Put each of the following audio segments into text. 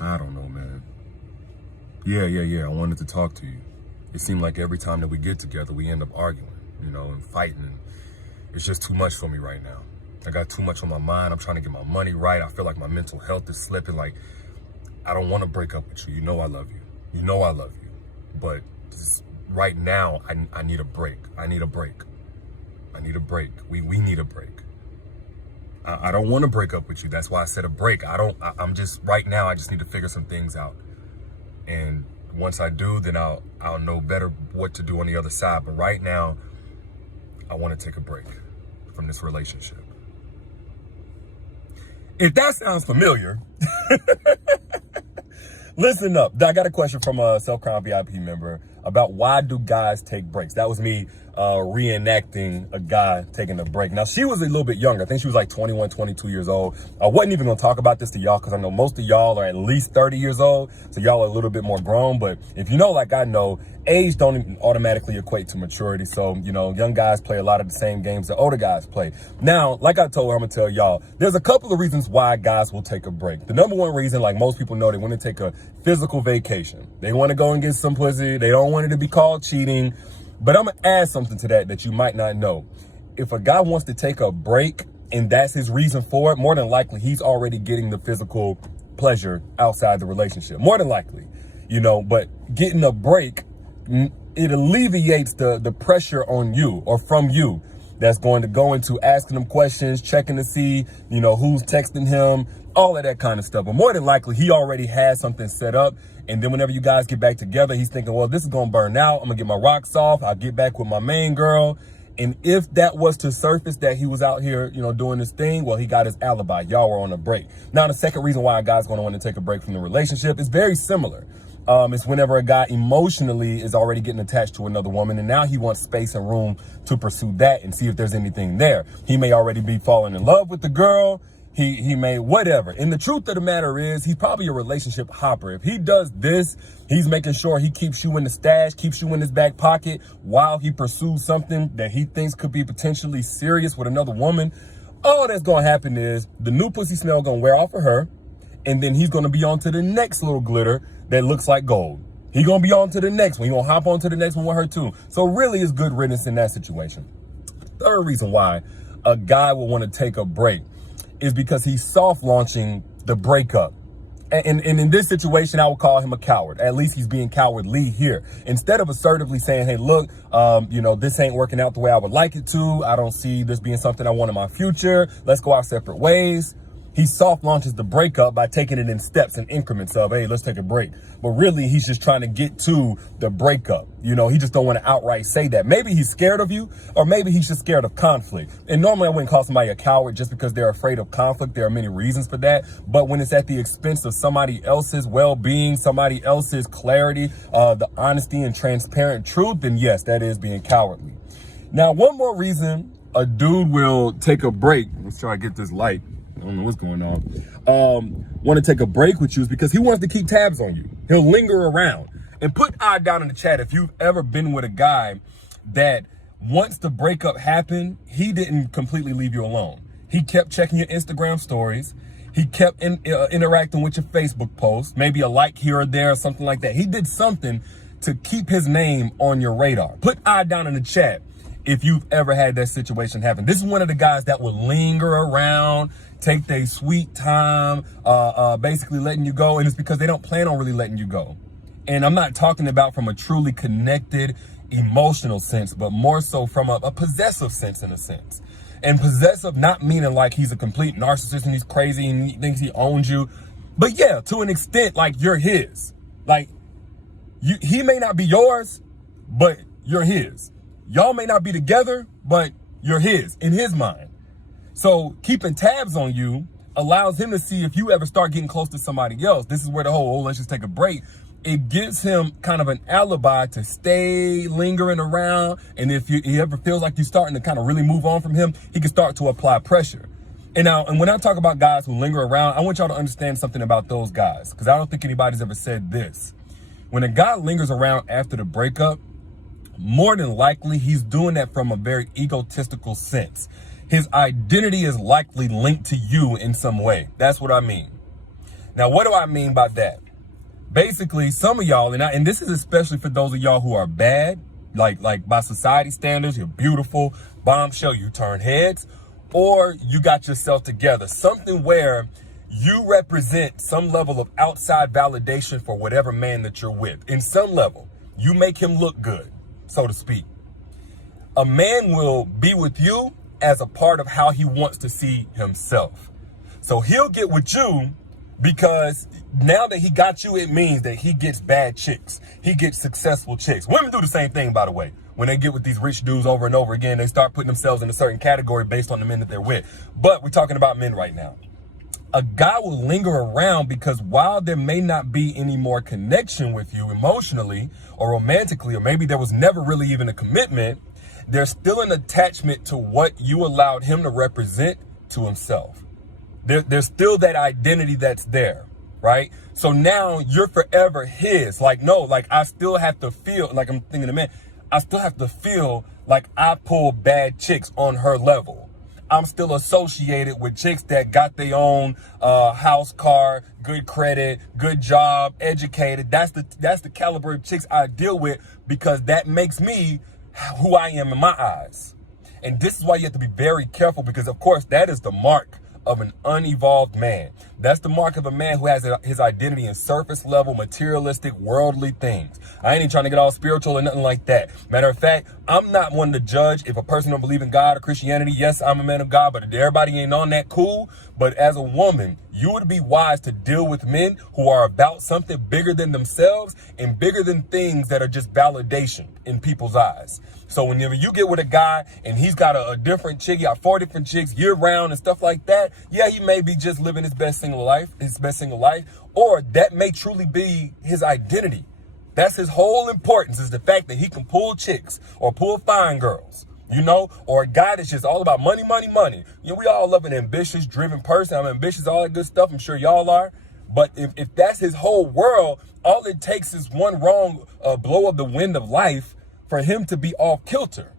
I don't know, man. Yeah. I wanted to talk to you. It seemed like every time that we get together, we end up arguing, and fighting. It's just too much for me right now. I got too much on my mind. I'm trying to get my money right. I feel like my mental health is slipping. Like, I don't want to break up with you. You know I love you. You know I love you. But right now, I need a break. I need a break. I need a break. We need a break. I don't want to break up with you. That's why I said a break. I'm just, right now, I just need to figure some things out. And once I do, then I'll know better what to do on the other side. But right now, I want to take a break from this relationship. If that sounds familiar, listen up. I got a question from a Self-Crown VIP member about why do guys take breaks? That was me reenacting a guy taking a break. Now, she was a little bit younger. I think she was like 21, 22 years old. I wasn't even going to talk about this to y'all because I know most of y'all are at least 30 years old. So y'all are a little bit more grown. But if you know, like I know, age don't even automatically equate to maturity. So, young guys play a lot of the same games that older guys play. Now, like I told her, I'm going to tell y'all, there's a couple of reasons why guys will take a break. The number one reason, like most people know, they want to take a physical vacation. They want to go and get some pussy. They don't want it to be called cheating. But I'm going to add something to that you might not know. If a guy wants to take a break and that's his reason for it, more than likely, he's already getting the physical pleasure outside the relationship. More than likely, but getting a break, it alleviates the pressure on you or from you that's going to go into asking him questions, checking to see, who's texting him, all of that kind of stuff. But more than likely, he already has something set up. And then whenever you guys get back together, he's thinking, well, this is going to burn out. I'm going to get my rocks off. I'll get back with my main girl. And if that was to surface that he was out here, doing this thing, well, he got his alibi. Y'all were on a break. Now, the second reason why a guy's going to want to take a break from the relationship is very similar. It's whenever a guy emotionally is already getting attached to another woman, and now he wants space and room to pursue that and see if there's anything there. He may already be falling in love with the girl. He may whatever. And the truth of the matter is he's probably a relationship hopper. If he does this, he's making sure he keeps you in the stash, keeps you in his back pocket while he pursues something that he thinks could be potentially serious with another woman. All that's going to happen is the new pussy smell going to wear off of her. And then he's going to be on to the next little glitter that looks like gold. He's going to be on to the next one. He's going to hop on to the next one with her too. So really it's good riddance in that situation. Third reason why a guy will want to take a break is because he's soft launching the breakup. And in this situation, I would call him a coward. At least he's being cowardly here. Instead of assertively saying, hey, look, this ain't working out the way I would like it to. I don't see this being something I want in my future. Let's go our separate ways. He soft launches the breakup by taking it in steps and increments of, hey, let's take a break. But really, he's just trying to get to the breakup. He just don't want to outright say that. Maybe he's scared of you, or maybe he's just scared of conflict. And normally I wouldn't call somebody a coward just because they're afraid of conflict. There are many reasons for that. But when it's at the expense of somebody else's well-being, somebody else's clarity, the honesty and transparent truth, then yes, that is being cowardly. Now, one more reason a dude will take a break. Let's try to get this light. I don't know what's going on. Want to take a break with you is because he wants to keep tabs on you. He'll linger around. And put I down in the chat if you've ever been with a guy that once the breakup happened, he didn't completely leave you alone. He kept checking your Instagram stories. He kept interacting with your Facebook posts, maybe a like here or there or something like that. He did something to keep his name on your radar. Put I down in the chat if you've ever had that situation happen. This is one of the guys that will linger around, take their sweet time, basically letting you go. And it's because they don't plan on really letting you go. And I'm not talking about from a truly connected emotional sense, but more so from a possessive sense in a sense. And possessive not meaning like he's a complete narcissist and he's crazy and he thinks he owns you. But yeah, to an extent, like you're his. Like he may not be yours, but you're his. Y'all may not be together, but you're his in his mind. So keeping tabs on you allows him to see if you ever start getting close to somebody else. This is where the whole, let's just take a break. It gives him kind of an alibi to stay lingering around. And if he ever feels like you're starting to kind of really move on from him, he can start to apply pressure. And when I talk about guys who linger around, I want y'all to understand something about those guys, because I don't think anybody's ever said this. When a guy lingers around after the breakup, more than likely, he's doing that from a very egotistical sense. His identity is likely linked to you in some way. That's what I mean. Now, what do I mean by that? Basically, some of y'all, and this is especially for those of y'all who are bad, like by society standards, you're beautiful, bombshell, you turn heads, or you got yourself together, something where you represent some level of outside validation for whatever man that you're with. In some level, you make him look good, so to speak. A man will be with you as a part of how he wants to see himself. So he'll get with you because now that he got you, it means that he gets bad chicks. He gets successful chicks. Women do the same thing, by the way. When they get with these rich dudes over and over again, they start putting themselves in a certain category based on the men that they're with. But we're talking about men right now. A guy will linger around because while there may not be any more connection with you emotionally or romantically, or maybe there was never really even a commitment, there's still an attachment to what you allowed him to represent to himself. There's still that identity that's there, right? So now you're forever his. Like, no, like I still have to feel, like I'm thinking of man, I still have to feel like I pull bad chicks on her level. I'm still associated with chicks that got their own house, car, good credit, good job, educated. That's the caliber of chicks I deal with because that makes me who I am in my eyes. And this is why you have to be very careful because, of course, that is the mark of an unevolved man. That's the mark of a man who has his identity in surface level, materialistic, worldly things. I ain't even trying to get all spiritual or nothing like that. Matter of fact, I'm not one to judge if a person don't believe in God or Christianity. Yes, I'm a man of God, but if everybody ain't on that, cool. But as a woman, you would be wise to deal with men who are about something bigger than themselves and bigger than things that are just validation in people's eyes. So whenever you get with a guy and he's got a different chick, he got 4 different chicks year round and stuff like that, yeah, he may be just living his best single life, or that may truly be his identity. That's his whole importance, is the fact that he can pull chicks or pull fine girls, you know, or a guy that's just all about money, money, money. You know, we all love an ambitious, driven person. I'm ambitious, all that good stuff. I'm sure y'all are. But if that's his whole world, all it takes is one wrong blow of the wind of life for him to be off kilter.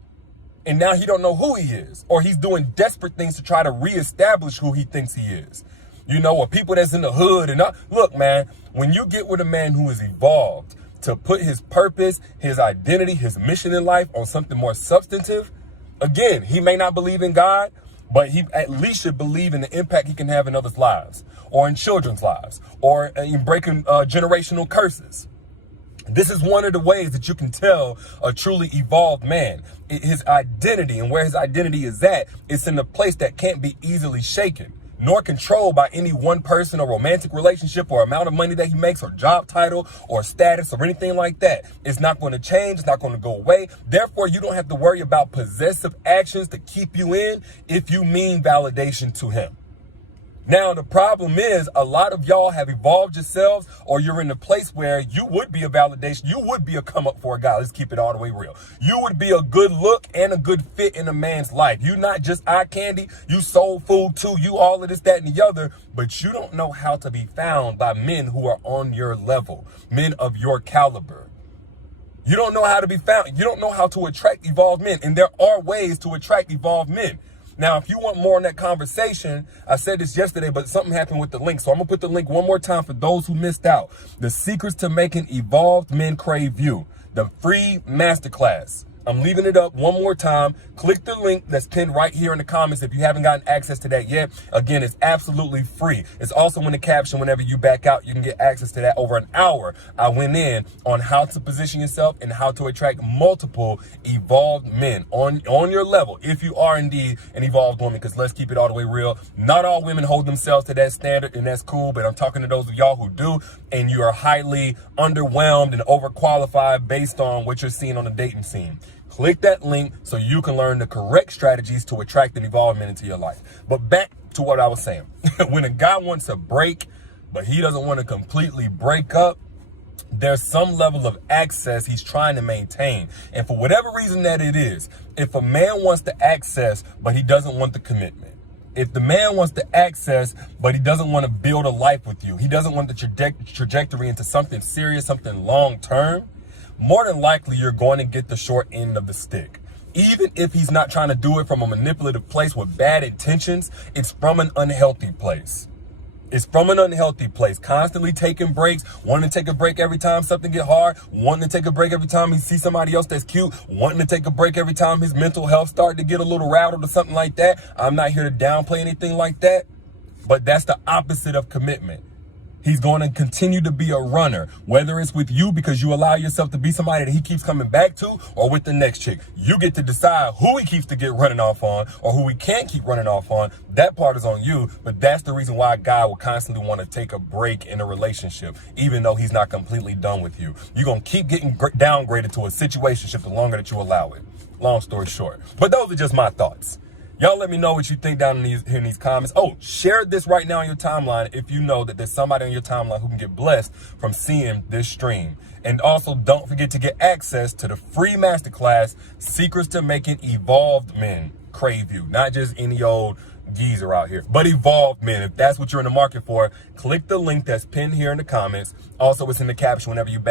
And now he don't know who he is, or he's doing desperate things to try to reestablish who he thinks he is. You know, or people that's in the hood and look, man, when you get with a man who is evolved to put his purpose, his identity, his mission in life on something more substantive, again, he may not believe in God, but he at least should believe in the impact he can have in others' lives, or in children's lives, or in breaking generational curses. This is one of the ways that you can tell a truly evolved man. His identity, and where his identity is at, it's in a place that can't be easily shaken, nor controlled by any one person or romantic relationship or amount of money that he makes or job title or status or anything like that. It's not going to change. It's not going to go away. Therefore, you don't have to worry about possessive actions to keep you in if you mean validation to him. Now, the problem is a lot of y'all have evolved yourselves, or you're in a place where you would be a validation. You would be a come up for a guy. Let's keep it all the way real. You would be a good look and a good fit in a man's life. You not just eye candy. You soul food too. You all of this, that, and the other. But you don't know how to be found by men who are on your level, men of your caliber. You don't know how to be found. You don't know how to attract evolved men. And there are ways to attract evolved men. Now, if you want more on that conversation, I said this yesterday, but something happened with the link. So I'm going to put the link one more time for those who missed out. The Secrets to Making Evolved Men Crave You, the free masterclass. I'm leaving it up one more time. Click the link that's pinned right here in the comments if you haven't gotten access to that yet. Again, it's absolutely free. It's also in the caption. Whenever you back out, you can get access to that. Over an hour, I went in on how to position yourself and how to attract multiple evolved men on your level, if you are indeed an evolved woman, because let's keep it all the way real. Not all women hold themselves to that standard, and that's cool, but I'm talking to those of y'all who do, and you are highly underwhelmed and overqualified based on what you're seeing on the dating scene. Click that link so you can learn the correct strategies to attract an evolved man into your life. But back to what I was saying. When a guy wants a break, but he doesn't want to completely break up, there's some level of access he's trying to maintain. And for whatever reason that it is, if a man wants to access, but he doesn't want the commitment, if the man wants to access, but he doesn't want to build a life with you, he doesn't want the trajectory into something serious, something long-term, more than likely you're going to get the short end of the stick. Even if he's not trying to do it from a manipulative place with bad intentions, it's from an unhealthy place. It's from an unhealthy place, constantly taking breaks, wanting to take a break every time something get hard, wanting to take a break every time he sees somebody else that's cute, wanting to take a break every time his mental health start to get a little rattled or something like that. I'm not here to downplay anything like that, but that's the opposite of commitment. He's going to continue to be a runner, whether it's with you because you allow yourself to be somebody that he keeps coming back to, or with the next chick. You get to decide who he keeps to get running off on or who he can't keep running off on. That part is on you, but that's the reason why a guy will constantly want to take a break in a relationship, even though he's not completely done with you. You're going to keep getting downgraded to a situationship the longer that you allow it. Long story short. But those are just my thoughts. Y'all let me know what you think down in these comments. Oh, share this right now on your timeline if you know that there's somebody on your timeline who can get blessed from seeing this stream. And also, don't forget to get access to the free masterclass, Secrets to Making Evolved Men Crave You. Not just any old geezer out here, but evolved men. If that's what you're in the market for, click the link that's pinned here in the comments. Also, it's in the caption whenever you back.